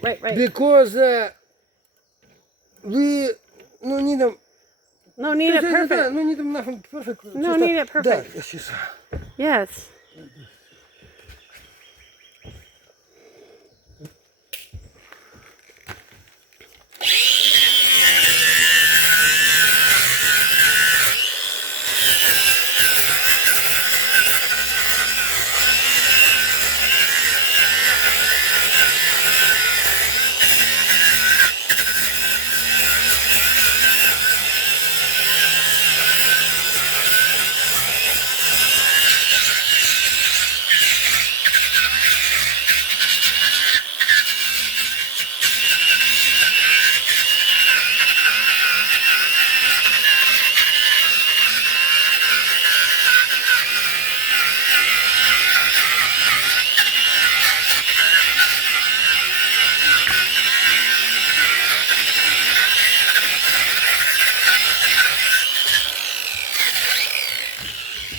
Right. Because we no need them. No, need it perfect. No need them nothing perfect. No, need it perfect. Да, сейчас. Yes.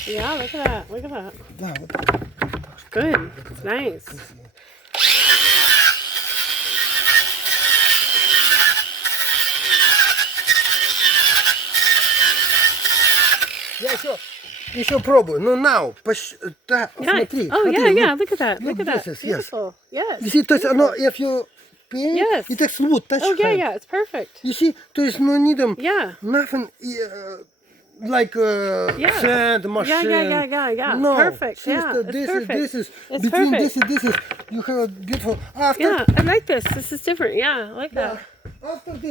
Yeah, look at that. Look at that. Да, вот. Good. It's nice. Я еще пробую. Ну, now. Да, смотри. Oh, смотри, yeah. Look at that. Look at this that. is, yes. Beautiful. Yes. You see, то есть оно, if you paint, Yes. it takes wood, touch Oh, hand. yeah. It's perfect. You see, то есть no need them, Yeah. nothing like sand machine. Yeah. No, Perfect. sister, Yeah. It's this perfect. is It's between perfect. this is you have a beautiful after Yeah, I like this. This is different. Yeah, I like that. after this.